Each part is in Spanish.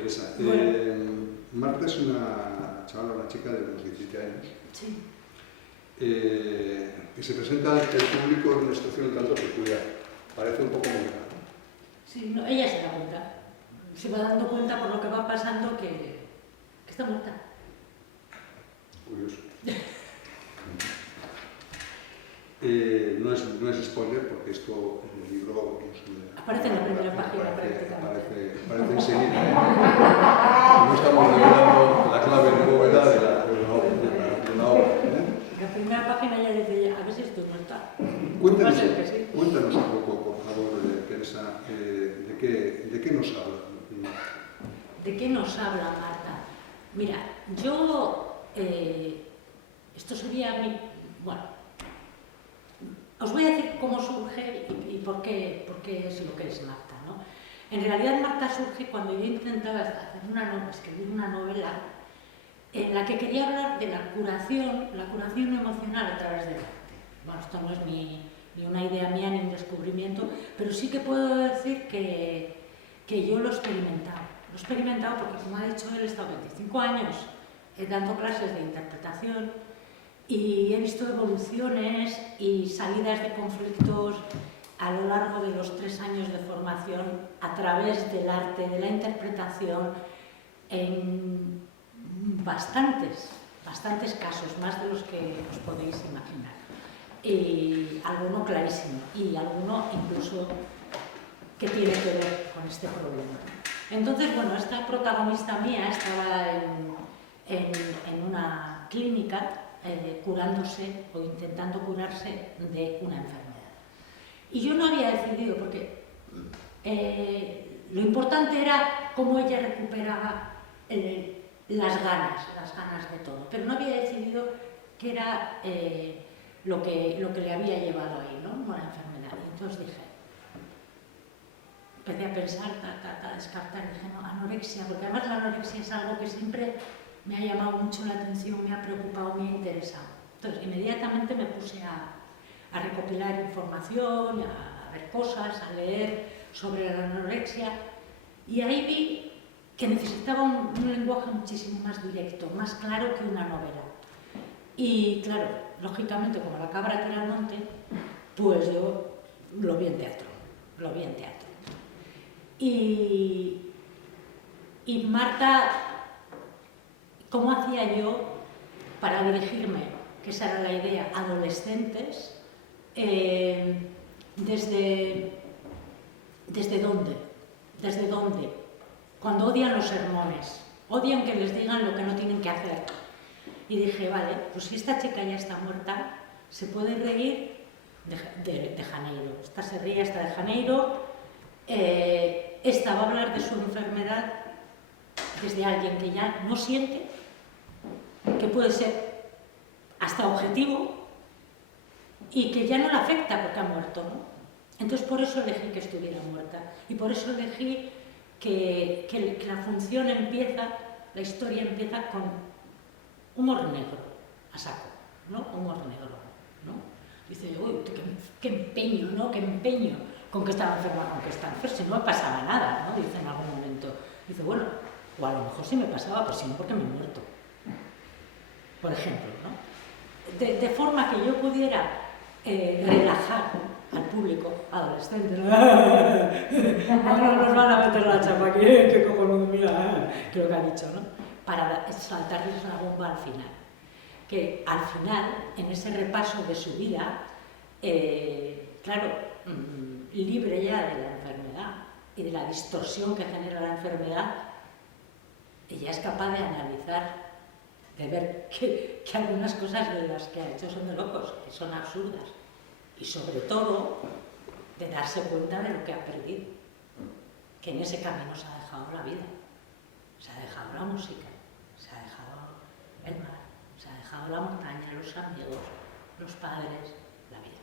Teresa. Bueno. Marta es una chavala, una chica de unos 17 años. Sí. Que se presenta ante el público en una situación un tanto peculiar. Parece un poco muy raro. Sí, no, ella se da cuenta. Se va dando cuenta por lo que va pasando que está muerta. Curioso. No es spoiler porque esto en el libro aparece en la primera página prácticamente. Aparece enseguida. No estamos revelando la clave de bóveda de la obra. La primera página ya dice, a ver si estoy muerta. Cuéntanos un poco, por favor, Teresa, de qué nos habla. ¿De qué nos habla Marta? Mira, yo... esto sería mi... Bueno, os voy a decir cómo surge y por qué es lo que es Marta, ¿no? En realidad Marta surge cuando yo intentaba escribir una novela en la que quería hablar de la curación emocional a través del arte. Bueno, esto no es ni una idea mía ni un descubrimiento, pero sí que puedo decir que yo lo he experimentado. Lo he experimentado porque, como ha dicho él, he estado 25 años dando clases de interpretación y he visto evoluciones y salidas de conflictos a lo largo de los 3 años de formación a través del arte, de la interpretación, en bastantes casos, más de los que os podéis imaginar. Y alguno clarísimo y alguno incluso que tiene que ver con este problema. Entonces, bueno, esta protagonista mía estaba en una clínica curándose o intentando curarse de una enfermedad. Y yo no había decidido, porque lo importante era cómo ella recuperaba las ganas de todo, pero no había decidido qué era lo que le había llevado ahí, ¿no? Una enfermedad. Y entonces dije, empecé a pensar, a descartar, y dije, no, anorexia, porque además la anorexia es algo que siempre me ha llamado mucho la atención, me ha preocupado, me ha interesado. Entonces, inmediatamente me puse a recopilar información, a ver cosas, a leer sobre la anorexia, y ahí vi que necesitaba un lenguaje muchísimo más directo, más claro que una novela. Y claro, lógicamente, como la cabra tira al monte, pues yo lo vi en teatro. Y Marta, ¿cómo hacía yo para dirigirme, que esa era la idea, adolescentes? ¿Desde dónde? ¿Desde dónde? Cuando odian los sermones, odian que les digan lo que no tienen que hacer. Y dije, vale, pues si esta chica ya está muerta, se puede reír de Janeiro. Esta se ríe, esta de Janeiro. Esta va a hablar de su enfermedad desde alguien que ya no siente, que puede ser hasta objetivo y que ya no le afecta porque ha muerto, ¿no? Entonces por eso elegí que estuviera muerta y por eso elegí que la función empieza, la historia empieza con humor negro, a saco, ¿no? Humor negro, ¿no? Dice, uy, qué empeño, ¿no? Qué empeño con que estaba enferma, con que estaba enferma, si no me pasaba nada, ¿no? Dice en algún momento. Dice, bueno, o a lo mejor sí me pasaba, pero si no, porque me he muerto. Por ejemplo, ¿no? De forma que yo pudiera relajar al público adolescente. Ahora nos van a meter la chapa aquí, qué cojonudo, mira, creo que ha dicho, ¿no? Para saltarles la bomba al final. Que al final, en ese repaso de su vida, claro, libre ya de la enfermedad y de la distorsión que genera la enfermedad, ella es capaz de analizar, de ver que algunas cosas de las que ha hecho son de locos, que son absurdas. Y sobre todo, de darse cuenta de lo que ha perdido. Que en ese camino se ha dejado la vida, se ha dejado la música, se ha dejado el mar, se ha dejado la montaña, los amigos, los padres, la vida.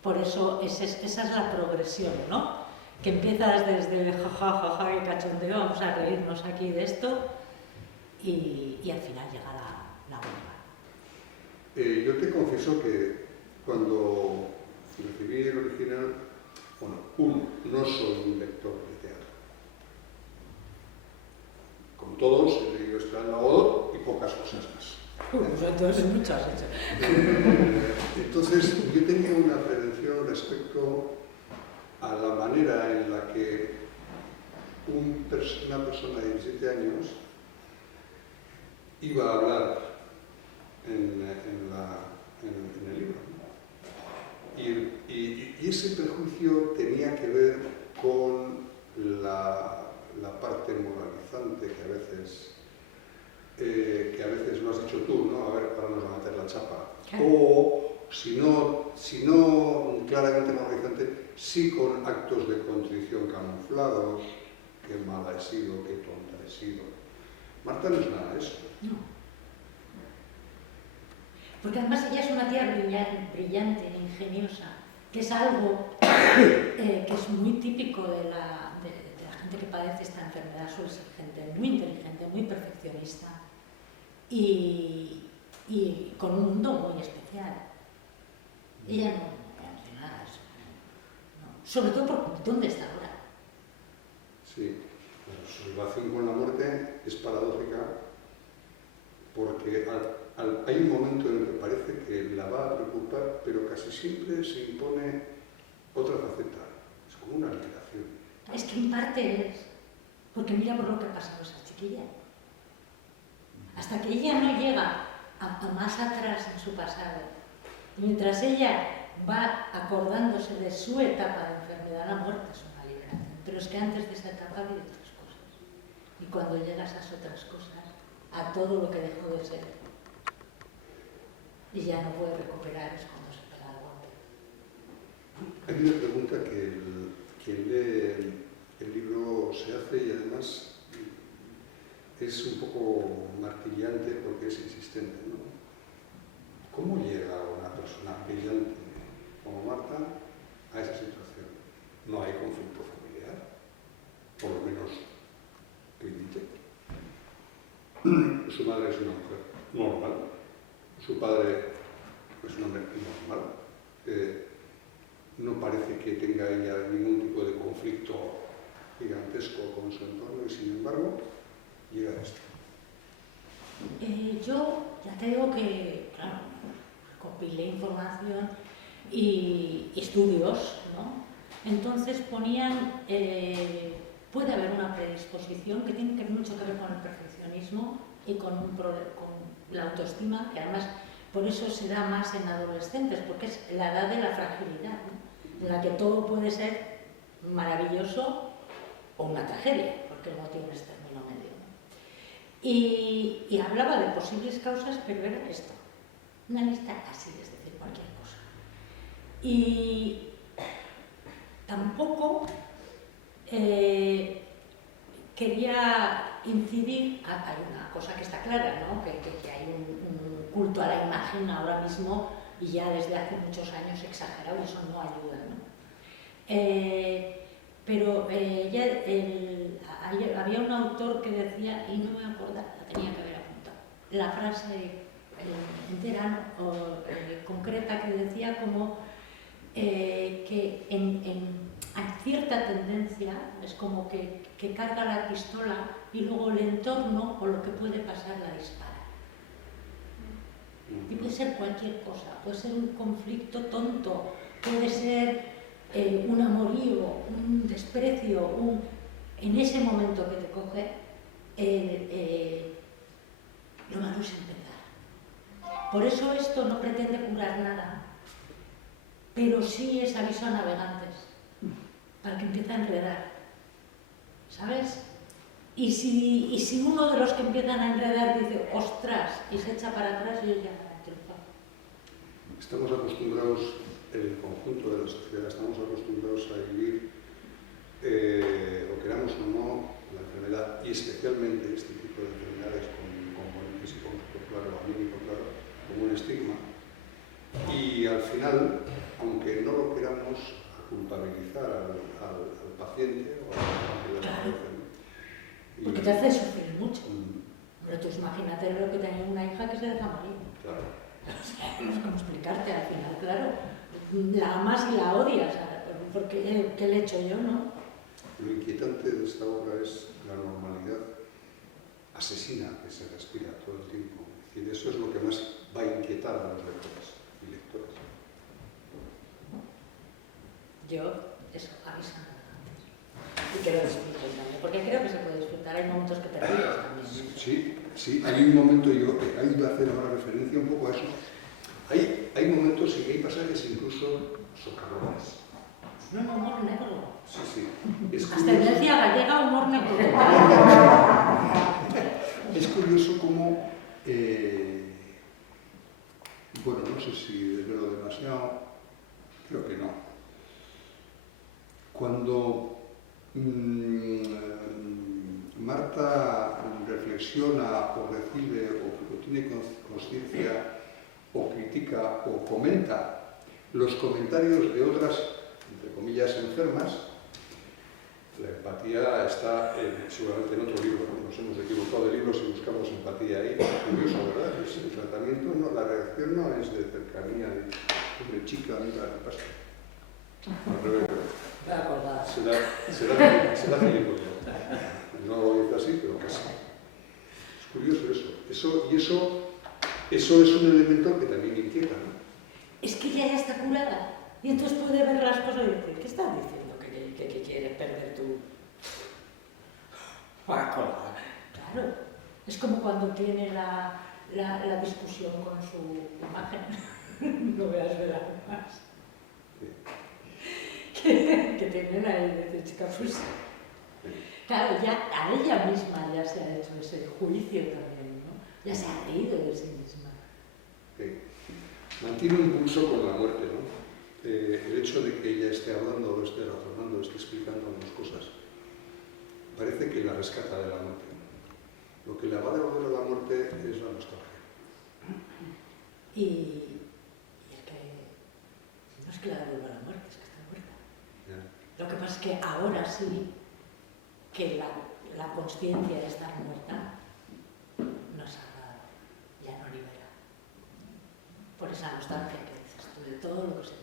Por eso esa es la progresión, ¿no? Que empieza desde jajajaja y cachondeo, vamos a reírnos aquí de esto y al final llega la bomba. Yo te confieso que cuando recibí el original, bueno, no soy un lector de teatro. entonces mucho has hecho. Entonces, yo tenía una prevención respecto a la manera en la que una persona de 17 años iba a hablar en el libro. Y ese prejuicio tenía que ver con la parte moralizante que a veces lo has dicho tú, ¿no? A ver, ahora nos va a meter la chapa. Claro. O si no claramente moralizante, sí con actos de contrición camuflados, qué mala he sido, qué tonta he sido. Marta no es nada de eso. No. Porque además ella es una tía brillante, ingeniosa, que es algo que es muy típico de la gente que padece esta enfermedad. Suele ser gente muy inteligente, muy perfeccionista y con un mundo muy especial. Ella no hace nada de eso. No. Sobre todo por dónde está ahora. Sí, su relación con la muerte es paradójica porque hay un momento en el que parece que la va a preocupar, pero casi siempre se impone otra faceta. Es como una liberación. Es que en parte es, porque mira por lo que ha pasado esa chiquilla. Hasta que ella no llega a más atrás en su pasado, mientras ella va acordándose de su etapa de enfermedad, la muerte es una liberación. Pero es que antes de esa etapa había otras cosas. Y cuando llegas a esas otras cosas, a todo lo que dejó de ser, y ya no puede recuperar, es cuando se pega el golpe. Hay una pregunta que quien lee el libro se hace y además es un poco martillante porque es insistente, ¿no? ¿Cómo llega una persona brillante como Marta a esa situación? No hay conflicto familiar, por lo menos que indique. Su madre es una mujer normal, su padre es un hombre normal. No parece que tenga ella ningún tipo de conflicto gigantesco con su entorno y sin embargo llega a esto. Yo ya te digo que, claro, recopilé información y estudios, ¿no? Entonces ponían, puede haber una predisposición que tiene mucho que ver con el perfeccionismo y con la autoestima, que además por eso se da más en adolescentes, porque es la edad de la fragilidad, ¿no? En la que todo puede ser maravilloso o una tragedia, porque no tienes término medio, ¿no? Y hablaba de posibles causas, pero era esto, una lista así, es decir, cualquier cosa. Y tampoco quería incidir, hay una cosa que está clara, ¿no? que hay un culto a la imagen ahora mismo y ya desde hace muchos años exagerado, y eso no ayuda, ¿no? Pero había un autor que decía, y no me acuerdo, la tenía que haber apuntado, la frase entera concreta que decía como que hay cierta tendencia, es como que carga la pistola y luego el entorno o lo que puede pasar la dispara. Y puede ser cualquier cosa, puede ser un conflicto tonto, puede ser un amorío, un desprecio, en ese momento que te coge, lo malo es empezar. Por eso esto no pretende curar nada, pero sí es aviso a navegantes, para que empiece a enredar, ¿sabes? Y si uno de los que empiezan a enredar dice, ostras, y se echa para atrás, yo ya he triunfado. Estamos acostumbrados, el conjunto de la sociedad, estamos acostumbrados a vivir, o queramos o no, la enfermedad, y especialmente este tipo de enfermedades con componentes psicológicos, claro, anímicos, claro, como un estigma. Y al final, aunque no lo queramos, a culpabilizar al paciente o a la persona que lo padece. Porque te hace sufrir mucho. Pero tú imagínate lo que tenía una hija que se deja morir. Claro. O sea, no sé cómo explicarte al final, claro. La amas y la odias, porque ¿qué le he hecho yo, no? Lo inquietante de esta obra es la normalidad asesina que se respira todo el tiempo. Es Es decir, eso es lo que más va a inquietar a los lectores y lectoras. Yo, eso, avísame antes. Y que lo disfruten también, porque creo que se puede disfrutar. Hay momentos que te ríes también. Sí, hay un momento, yo he ido a hacer ahora referencia un poco a eso. Hay momentos en que hay pasajes incluso socarrones. No, humor negro. Sí. Es Ascendencia gallega, humor negro. Es curioso cómo, bueno, no sé si desvelo demasiado, creo que no. Cuando Marta reflexiona o recibe o tiene conciencia o critica o comenta los comentarios de otras, entre comillas, enfermas, la empatía está seguramente en otro libro. Nos hemos equivocado de libros y buscamos empatía ahí. Es curioso, ¿verdad? El tratamiento, no, la reacción no es de cercanía, de hombre, chica, mira, ¿qué pasa? Al revés, será gilipollas. No lo dice así, pero casi. Es curioso eso. Eso es un elemento que también inquieta, ¿no? Es que ella ya está curada. Y entonces puede ver las cosas y decir, ¿qué estás diciendo? Que quieres perder tu... Claro. Es como cuando tiene la discusión con su imagen. No veas ver más. Que tienen ahí, dice, chica, pues... Claro, ya a ella misma ya se ha hecho ese juicio también, ¿no? Ya se ha reído de sí misma. Sí. Mantiene un pulso con la muerte, ¿no? El hecho de que ella esté hablando, o esté razonando, esté explicando las cosas, parece que la rescata de la muerte. Lo que la va a devolver a la muerte es la nostalgia. Y es que no es que la devuelva a la muerte, es que está muerta. Yeah. Lo que pasa es que ahora sí que la consciencia de estar muerta nos ha ya no libera. Por esa nostalgia que dices tú, de todo lo que se